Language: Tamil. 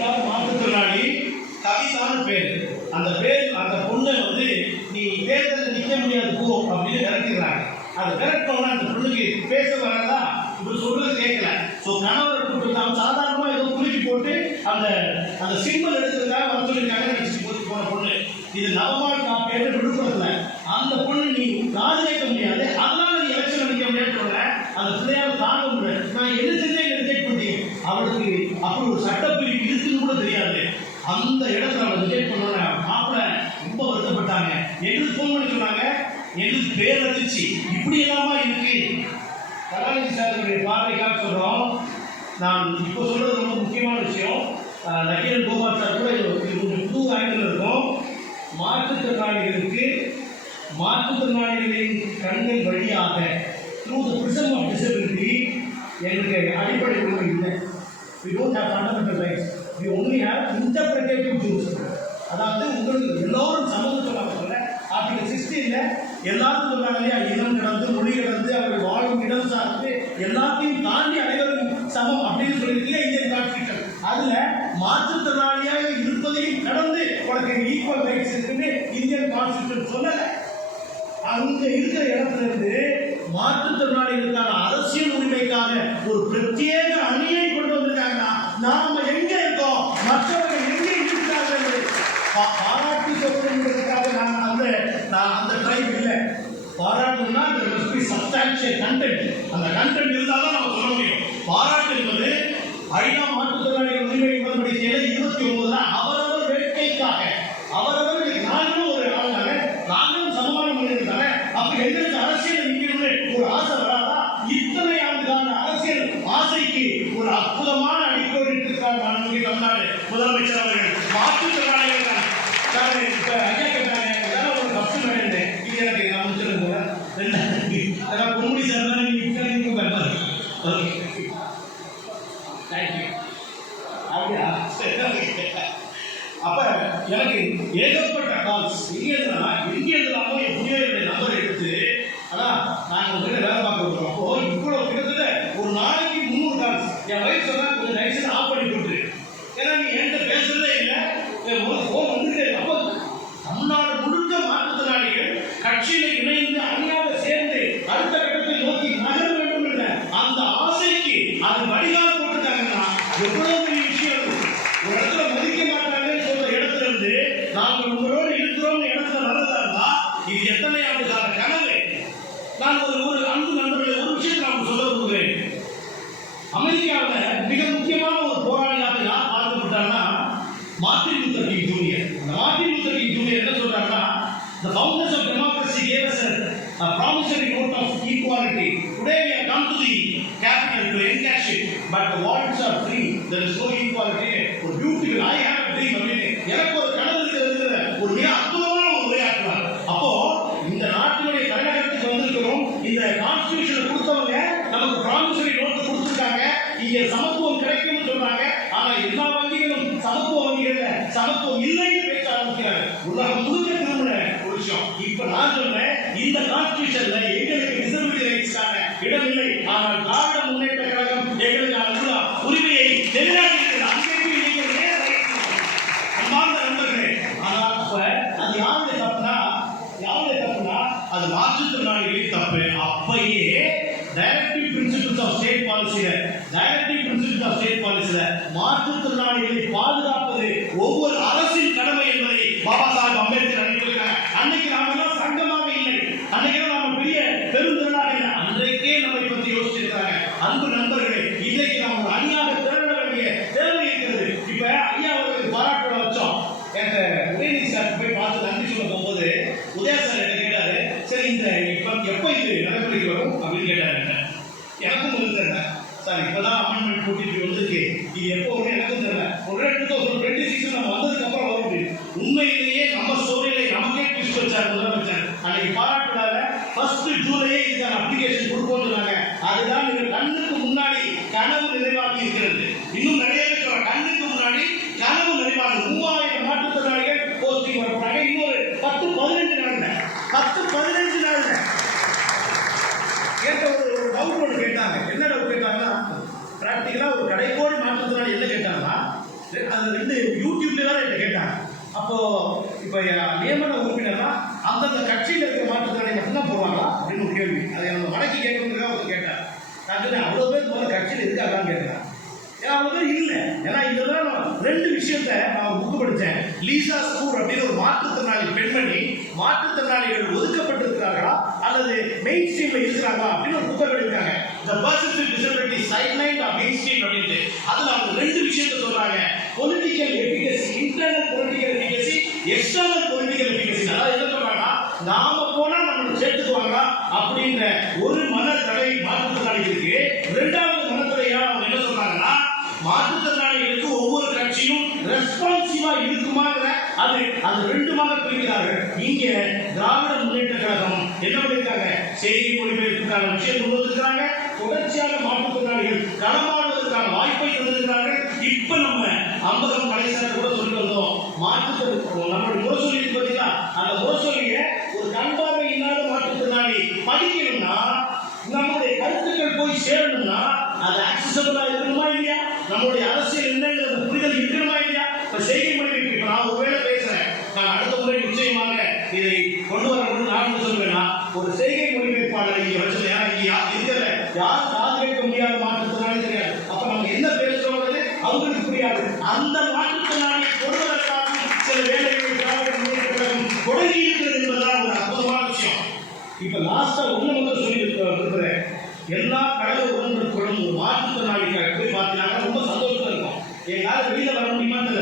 இருந்தாலும் மாற்றுத்திறனாளி கவிதான்னு பேர். அந்த பொண்ணை வந்து நீ தேர்தலில் நிற்க முடியாது போ அப்படின்னு விரட்டிடுறாங்க. அது விரட்டோம்னா அந்த பொண்ணுக்கு பேச வராதா, இப்படி சொல்றது கேட்கல. ஸோ கணவரை கூப்பிட்டு அவன் சாதாரணமாக ஏதோ குலுக்கி போட்டு அந்த அந்த சிம்பிள் எடுக்கிறதுக்காக வர சொல்லியிருக்காங்க நினைச்சு போன பொண்ணு. இது நவமாள் காப்பேட்டு விழுப்புரத்துல அந்த பொண்ணு நீ ராஜிக்க முடியாது, அதனால நீ எலெக்ஷன் நிற்க முடியாது சொல்ற. அந்த பிள்ளையால் தாங்க முடியாது. நான் என்ன செஞ்சேன் ரிஜெக்ட் பண்ணிட்டேன். அவளுக்கு அப்படி ஒரு சட்டப்பிரிவு இருக்குன்னு கூட தெரியாது. அந்த இடத்துல அவளை ரிஜெக்ட் பண்ண மாப்பிள்ள ரொம்ப வருத்தப்பட்டாங்க. எங்களுக்கு ஃபோன் பண்ணி சொன்னாங்க, எங்களுக்கு பேர் வந்துச்சு, இப்படி எல்லாமா இருக்கு. கலாநிதி சாருடைய பார்வைக்காக சொல்றோம். நான் இப்போ சொல்றது ரொம்ப முக்கியமான விஷயம். நக்கீரன் கோபால் சார் கூட இது கொஞ்சம் புது ஆங்கிள் இருக்கும். மாற்றுத்திறனாளிகளின் கண்கள் வழியாக through the prism of disability எங்களுக்கு அடிப்படை உரிமை இல்லை. We don't have fundamental rights. We only have interpretative jurisdiction. அதாவது உங்களுக்கு எல்லாரும் சமூகம் சொல்ல ஆர்டிகல் 16ல எல்லாரும் சொல்றாங்க இல்லையா, இனம் கடந்து மொழி கடந்து அவர்கள் வாழும் இடம் சார்ந்து எல்லாத்தையும் தாண்டி அனைவரும் சமம் அப்படின்னு சொல்லியிருக்கீங்க இந்தியன் கான்ஸ்டிடியூஷன். அதுல மாற்றுத்திறனாளியாக இருப்பதையும் கடந்து உனக்கு ஈக்குவல் ரைட்ஸ் இருக்குன்னு இந்தியன் கான்ஸ்டிடியூஷன் சொல்லல. அங்க இருக்கிற இடத்துல இருந்து மாற்றுத்திறனாளிகளுக்கான அரசியல் உரிமைக்காக ஒரு பிரத்யேக அணியை கொண்டு வந்திருக்காங்கன்னா நாம எங்க இருக்கோம், மற்றவர்கள் எங்கே இருக்கிறார்கள் பாராட்டி சொல்றதுக்காக நான் அந்த ட்ரைப் இல்லை. பாராட்டுனா சப்ஸ்டான்ஷியல் கண்டென்ட், அந்த கண்டென்ட் இருந்தால்தான் நம்ம சொல்ல முடியும். பாராட்டு என்பது ஐநா மாற்றுத்திறனாளிகள் உரிமை உடன்படிக்கையில 29 அவரவர் வேட்கைக்காக அவரவர் நாங்களும் ஒரு ஆளுங்க, நாங்களும் சமமான மனிதர்கள் தானே, அப்ப எங்களுக்கு அரசியல் நிற்கணும்னு ஒரு ஆசை வராதா? இத்தனை ஆண்டுகான அரசியல் ஆசைக்கு ஒரு அற்புதமான அடிக்கோடிட்டிருக்கிறார் மாண்புமிகு தமிழ்நாடு முதலமைச்சர் அவர்கள். மாற்றுத்திறனாளிகள் இப்ப ஐயா கேட்டாங்க ஏதாவது ஒரு கப்ஷன் வேணும், இது எனக்கு நான் முடிச்சிருந்தேன் பொன்முடி சார் தான் அப்ப எனக்கு ஏகப்பட்ட கால்ஸ் எங்கே இருந்தாலும் என் புதியவருடைய நம்பர் எடுத்து அதான் நாங்கள் உங்ககிட்ட வேலை பார்க்க விடுறோம். அப்போ இவ்வளவு கிட்டத்தட்ட ஒரு நாளைக்கு 300 கால்ஸ். என் வயசு சொன்னா கொஞ்சம் தயவுசெய்து ஆஃப் பண்ணி கொடுத்துரு, ஏன்னா நீ என்கிட்ட பேசுறதே இல்லை, போன் வந்துட்டே. அப்போ தமிழ்நாடு முழுக்க மாற்றுத்திறனாளிகள் கட்சியில இணைந்து அணியாக சேர்ந்து அடுத்த கட்டத்தை நோக்கி நகர வேண்டும் என்ற அந்த ஆசைக்கு அது வடிகால் போட்டுட்டாங்கன்னா எவ்வளவு பெரிய விஷயம். ஒரு இடத்துல மதிக்க மாட்டாங்கன்னு சொல்ற இடத்துல இருந்து நாங்கள் உங்களோடு இருக்கிறோம் இடத்துல நல்லதா இருந்தா இது எத்தனை ஆண்டுகால கனவு. நான் ஒரு அன்பு நண்பர்களை ஒரு விஷயத்தை நான் சொல்ல விரும்புகிறேன். அமெரிக்காவில் மிக முக்கியமான ஒரு போராளியாக யார் பார்க்கப்பட்டாங்கன்னா மார்ட்டின் லூதர் கிங் ஜூனியர். அந்த மார்ட்டின் லூதர் கிங் ஜூனியர் என்ன சொல்றாங்கன்னா, the founders of democracy gave us a promissory note of equality. Today we have come to the capital to encash it, but the words are free. There is no equality. ஒரு beautiful I have a dream அப்படின்னு எனக்கு ஒரு கனவு இருக்கிறது ஒரு மிக அற்புதமான ஒரு உரையாற்றுவார். அப்போ இந்த நாட்டினுடைய தலைநகரத்துக்கு வந்திருக்கிறோம், இந்த கான்ஸ்டிடியூஷனை கொடுத்தவங்க நமக்கு ப்ராமிசரி நோட்டு கொடுத்துருக்காங்க, இங்க சமத்துவம் கிடைக்கும்னு சொல்றாங்க. ஆனா எல்லா வங்கிகளும் சமத்துவ வங்கிகள்ல சமத்துவம் இல்லைன்னு பேச ஆரம்பிக்கிறாங்க. உலகம் முழுக்க திரும்பின ஒரு விஷயம். இப்ப நான் சொல்றேன், இந்த கான்ஸ்டிடியூஷன்ல எங்களுக்கு டிசபிலிட்டி ரைட்ஸ்க்கான இடம் இல்லை, ஆனால் திராவிட முன்னேற்ற கழகம் எங்களுக்கான உரிமையை நிலைநாட்டியிருக்கிறது. அங்கேயும் இணைக்கிறதே அன்பார்ந்த நண்பர்களே. ஆனா அப்ப அது யாருடைய தப்புனா அது மாற்றுத்திறனாளிகளின் தப்பு. அப்பயே டைரக்டிவ் பிரின்சிபிள்ஸ் ஆஃப் ஸ்டேட் பாலிசில மாற்றுத்திறனாளிகளை பாதுகாப்பது ஒவ்வொரு அரசின் கடமை என்பதை பாபா சாஹேப் அம்பேத்கர் அறிவித்திருக்காங்க. அன்னைக்கு நாம எல்லாம் சங்கமாக இல்லை, அன்னைக்கு நாம பெரிய பெருந்திறனாக இல்லை, அன்றைக்கே நம்மை பற்றி யோசிச்சிருக்காங்க. அன்பு நண்பர்களே, இன்றைக்கு நாம் ஒரு அணியாக திரள வேண்டிய தேவை இருக்கிறது. இப்ப ஐயா அவர்களுக்கு பாராட்டு வச்சோம். எனக்கு உதயநிதி சார் போய் பார்த்து நன்றி சொல்ல போகும்போது உதயா சார் என்ன கேட்டாரு, சரி இந்த இப்ப எப்ப இது நடைமுறைக்கு வரும் அப்படின்னு கேட்டாரு. எனக்கும் தெரியல சார், இப்பதான் அமெண்ட்மெண்ட் கூட்டிட்டு வந்திருக்கு, இது எப்போ வரும் எனக்கும் தெரியல. ஒரு 2026 நம்ம வந்ததுக்கு அப்புறம் வரும். உண்மையிலேயே நம்ம ஸ்டோரியில நமக்கே ட்விஸ்ட் வச்சார் முதலமைச்சர். அன்னைக்கு பாராட்டுனால 1 ஜூலையே இதுக்கான அப்ளிகேஷன் கொடுப்போம் சொன்னாங்க. அதுதான் கண்ணுக்கு முன்னாடி கனவு நிறைவாகி இருக்கிறது. இன்னும் நிறைய பேர் கண்ணுக்கு முன்னாடி கனவு நிறைவாக 3000 மாற்றுத்திறனாளிகள் போஸ்டிங் வரப்போறாங்க. இன்னொரு 10-15 நாள்ல கேட்ட ஒரு டவுட் ஒன்று கேட்டாங்க. என்ன டவுட் கேட்டாங்கன்னா, பிராக்டிகலா ஒரு கடைக்கோடி மாற்றுத்திறனாளி என்ன கேட்டாங்கன்னா, 2 யூடியூப்ல தான் என்கிட்ட கேட்டாங்க. அப்போ இப்போ நியமன உறுப்பினர்னா அந்தந்த கட்சியில் இருக்கிற மாற்றுத்திறனை மட்டும்தான் போடுவாங்களா அப்படின்னு ஒரு கேள்வி. அதை நம்ம வடக்கி கேட்கணுங்கிறதா ஒருத்தர் கேட்டார். நான் சொன்னேன் அவ்வளோ பேர் முதல்ல கட்சியில் இருக்காங்கன்னு கேட்குறேன். ஏன்னா அவ்வளோ பேர் இல்லை. ஏன்னா இதெல்லாம் நான் 2 விஷயத்த நான் புக்கு படித்தேன். லீசா ஸ்கூர் அப்படின்னு ஒரு மாற்றுத்திறனாளி பெண்மணி, மாற்றுத்திறனாளிகள் ஒதுக்கப்பட்டிருக்கிறார்களா அல்லது மெயின் ஸ்ட்ரீம்ல இருக்கிறாங்களா அப்படின்னு ஒரு புத்தகம் எழுதியிருக்காங்க. The persons with disability sidelined or mainstream அப்படின்ட்டு. அதுல அவங்க 2 விஷயத்தை சொல்றாங்க. Political efficacy, internal political efficacy, external political efficacy. அதாவது என்ன சொல்றாங்கன்னா நாம போனா நம்மளை சேர்த்துக்குவாங்களா அப்படின்ற ஒரு மனத்தடை மாற்றுத்திறனாளிகளுக்கு. 2வது மனத்தடையா அவங்க என்ன சொல்றாங்கன்னா மாற்றுத்திறனாளிகளுக்கு ஒவ்வொரு கட்சியும் ரெஸ்பான்சிவா இருக்குமாங்கிற அது 2மாக பிரிக்கிறார்கள். இங்க திராவிட முன்னேற்ற கழகம் என்ன பண்ணிருக்காங்க, செய்தி மொழிபெயர்ப்புக்கான விஷயம் கொண்டு வந்திருக்காங்க. தொடர்ச்சியாக மாற்றுத்திறனாளிகள் களமாடுவதற்கான வாய்ப்பை தந்திருக்கிறார்கள். இப்ப நம்ம அம்பகம் கலைஞர் கூட சொல்லி வந்தோம், நம்மளுடைய முரசொலி இருக்கு பார்த்தீங்களா, அந்த முரசொலிய ஒரு கண்பார்வை இல்லாத மாற்றுத்திறனாளி படிக்கணும்னா, நம்முடைய கருத்துக்கள் போய் சேரணும்னா அது ஆக்சசபிளா இருக்கணுமா இல்லையா, நம்மளுடைய அரசியல் என்னங்கிற புரிதல் இருக்கணுமா இல்லையா. இப்ப செய்கை மொழிபெயர்ப்பு இப்ப நான் ஒருவேளை பேசுறேன், நான் அடுத்த முறை நிச்சயமாக இதை கொண்டு வரணும்னு நான் சொல்வேன்னா ஒரு செய்கை மொழிபெயர்ப்பாளர் இங்க வச்சது. ஏன்னா இங்க இருக்கிற யார் காது கேட்க முடியாத மாற்றுத்திறனாளி தெரியாது. அப்ப நம்ம என்ன பேசுறோம்னு அவங்களுக்கு புரியாது. அந்த மாற்றுத்திறனாளியை கொடுவதற்காக சில வேலைகளை திராவிட முன்னேற்ற கழகம் தொடங்கி இருக்கிறது என்பதுதான் ஒரு அற்புதமான விஷயம். இப்ப லாஸ்டா ஒண்ணு மட்டும் சொல்லி இருக்கிறேன். எல்லா கழக உடன்பிறப்புகளும் ஒரு மாற்றுத்திறனாளிக்காக போய் பார்த்தீங்கன்னா ரொம்ப சந்தோஷமா இருக்கும். எங்களால் வெளியில வர முடியுமா